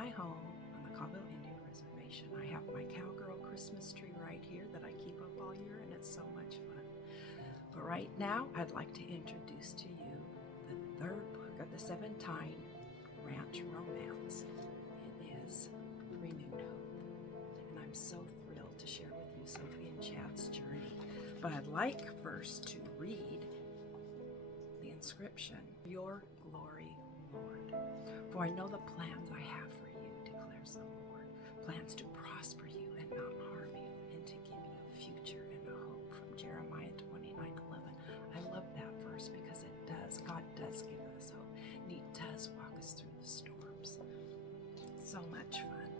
my home on the Colville Indian Reservation. I have my cowgirl Christmas tree right here that I keep up all year, and it's so much fun. But right now, I'd like to introduce to you the third book of the Seven Tine Ranch romance. It is Renewed Hope, and I'm so thrilled to share with you Sophie and Chad's journey. But I'd like first to read the inscription, "Your glory, Lord. For I know the plans I have for you, declares the Lord, plans to prosper you and not harm you, and to give you a future and a hope." From Jeremiah 29:11. I love that verse because it does, God does give us hope, and He does walk us through the storms. So much fun.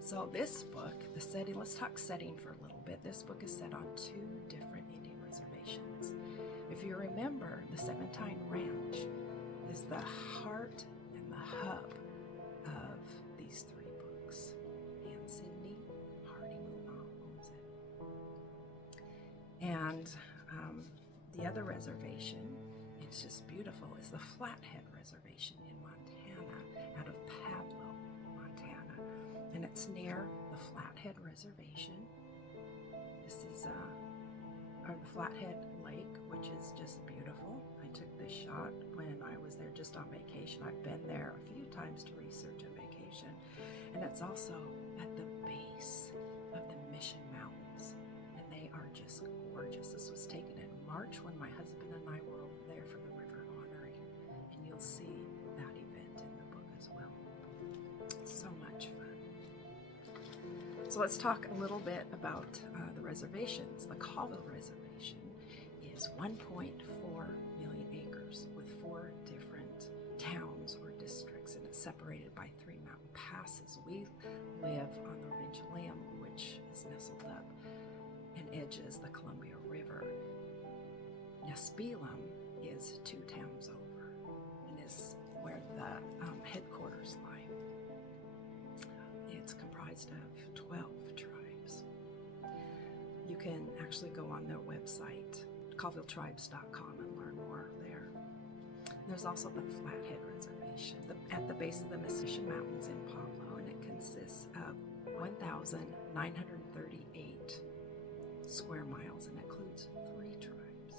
So this book, the setting, let's talk setting for a little bit. This book is set on 2 different Indian reservations. If you remember, the Seven Tine Ranch is the heart and the hub of these 3 books. And Cindy Hardy owns it. And the other reservation, it's just beautiful, is the Flathead Reservation in Montana, out of Pablo, Montana. And it's near the Flathead Reservation. This is the Flathead Lake, which is just beautiful. I took this shot when I was there just on vacation. I've been there a few times to research a vacation. And it's also at the base of the Mission Mountains. And they are just gorgeous. This was taken in March when my husband and I were over there for the river honoring. And you'll see that event in the book as well. So much fun. So let's talk a little bit about the reservations. The Colville Reservation is 1.4 million acres with 4 different towns or districts, and it's separated by 3 mountain passes. We live on the Ridge Limb, which is nestled up and edges the Columbia River. Nespelem is 2 towns over and is where the headquarters lie. It's comprised of 12 tribes. You can actually go on their website, colvilletribes.com, and learn more there. There's also the Flathead Reservation at the base of the Mission Mountains in Pablo, and it consists of 1,938 square miles and includes 3 tribes.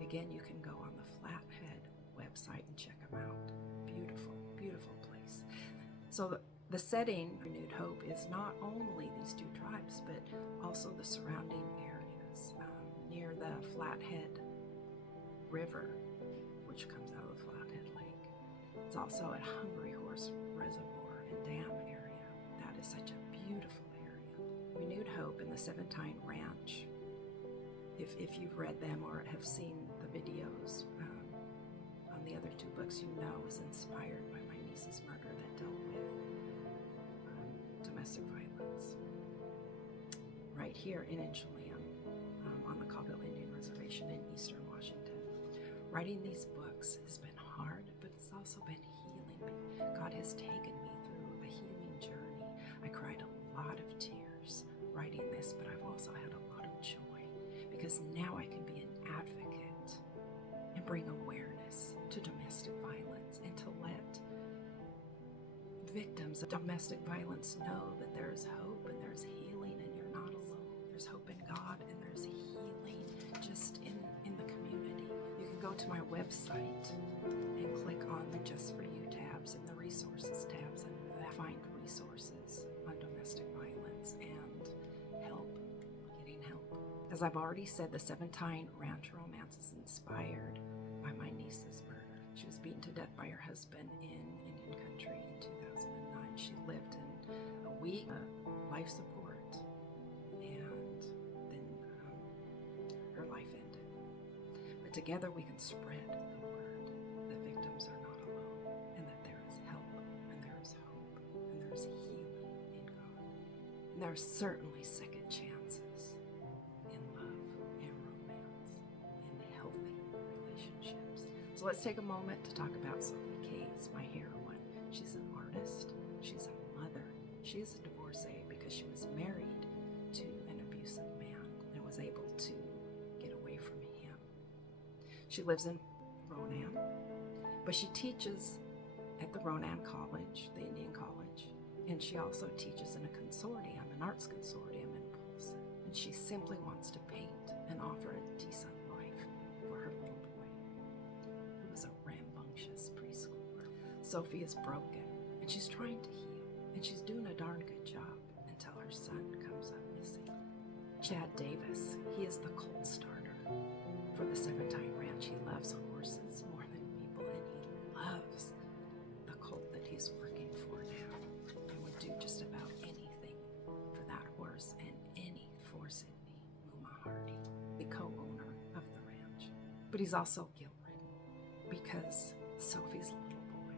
Again, you can go on the Flathead website and check them out. Beautiful, beautiful place. So the setting, Renewed Hope, is not only these 2 tribes, but also the surrounding areas near the Flathead River, which comes out of the Flathead Lake. It's also at Hungry Horse Reservoir and Dam area. That is such a beautiful area. Renewed Hope and the Seven Tine Ranch, if you've read them or have seen the videos on the other 2 books, you know is inspired by my niece's murder that dealt with domestic violence. Right here in Enchilium, on the Colville Indian Reservation in eastern Washington. Writing these books has been hard, but it's also been healing. God has taken me through a healing journey. I cried a lot of tears writing this, but I've also had a lot of joy because now I can be an advocate and bring awareness to domestic violence and to let victims of domestic violence know that there is hope and there's healing and you're not alone. There's hope in God and there's healing just in the community. You can go to my website and click on the Just For You tabs and the Resources tabs, and find resources on domestic violence and getting help. As I've already said, the Seven Tine Ranch romance is inspired by my niece's murder. She was beaten to death by her husband in Indian country in 2009. She lived in a week life support, and then her life ended. But together we can spread the word that victims are not alone, and that there is help, and there is hope, and there is healing in God. And there are certainly second chances in love and romance, in healthy relationships. So let's take a moment to talk about Sophie Cayes, my heroine. She's an artist, she's a mother, she's a divorcee because she was married to an abusive man and was able to get away from him. She lives in Ronan, but she teaches at the Ronan College, the Indian College, And she also teaches in a consortium, an arts consortium in Polson. And she simply wants to paint and offer a decent life for her little boy, who was a rambunctious preschooler. Sophie is broken, and she's trying to heal, and she's doing a darn good job until her son comes up missing. Chad Davis, he is the colt starter for the Seven Tine Ranch. He loves horses more than people, and he loves the colt that he's working for now. He would do just about anything for that horse and any for Sydney Hardy, the co-owner of the ranch. But he's also guilt-ridden because Sophie's little boy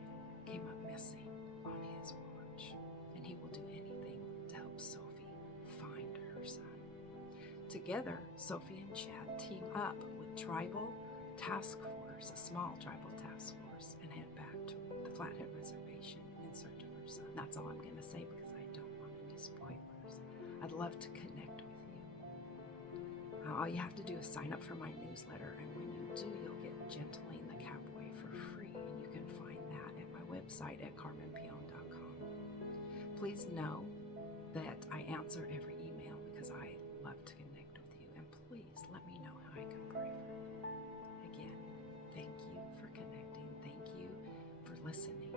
came up missing on his watch, and he will do anything to help Sophie find her son. Together, Sophie and Chad team up with Tribal Task Force, a small tribal task force, and head back to the Flathead Reservation in search of her son. That's all I'm going to say because I don't want any spoilers. I'd love to connect with you. All you have to do is sign up for my newsletter, and when you do, you'll get Gentling the Cowboy for free, and you can find that at my website at carmenpeon.com. Please know that I answer every email because I love to connect with you, and please let me know how I can pray for you. Again, thank you for connecting. Thank you for listening.